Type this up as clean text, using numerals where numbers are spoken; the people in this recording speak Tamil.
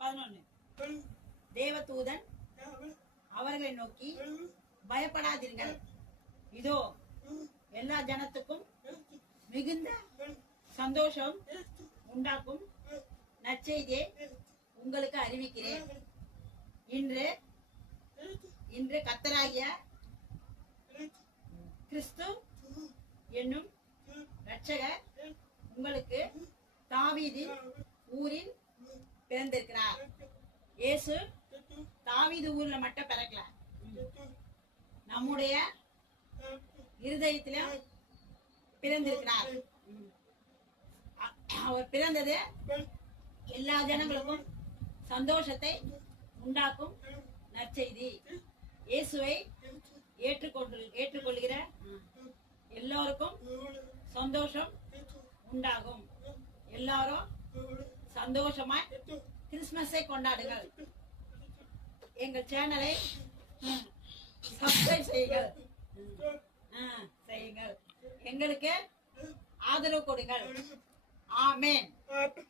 11 தேவதூதன் அவர்களை நோக்கி, பயப்படாதீர்கள், இதோ எல்லா ஜனத்துக்கும் மிகுந்த சந்தோஷம் உண்டாக்கும் நற்செய்தியை உங்களுக்கு அறிவிக்கிறேன். இன்று கர்த்தராகிய கிறிஸ்து என்னும் இரட்சகர் உங்களுக்கு தாவீதின் ஊரில் பிறந்திருக்கிறார். இயேசு தாவீது ஊர்ல மட்டும் பிறக்கல, நம்முடைய இருதயத்தில பிறந்திருக்கிறார். அவர் பிறந்தது எல்லா ஜனங்களுக்கும் சந்தோஷத்தை உண்டாக்கும் நற்செய்தி. இயேசுவை ஏற்றுக்கொள்கிற எல்லோருக்கும் சந்தோஷம் உண்டாகும். எல்லாரும் சந்தோஷமா கிறிஸ்துமஸை கொண்டாடுங்கள். எங்கள் சேனலை சப்ஸ்கிரைப் செய்யுங்கள். எங்களுக்கு ஆதரவு கொடுங்கள். ஆமென். ஓகே.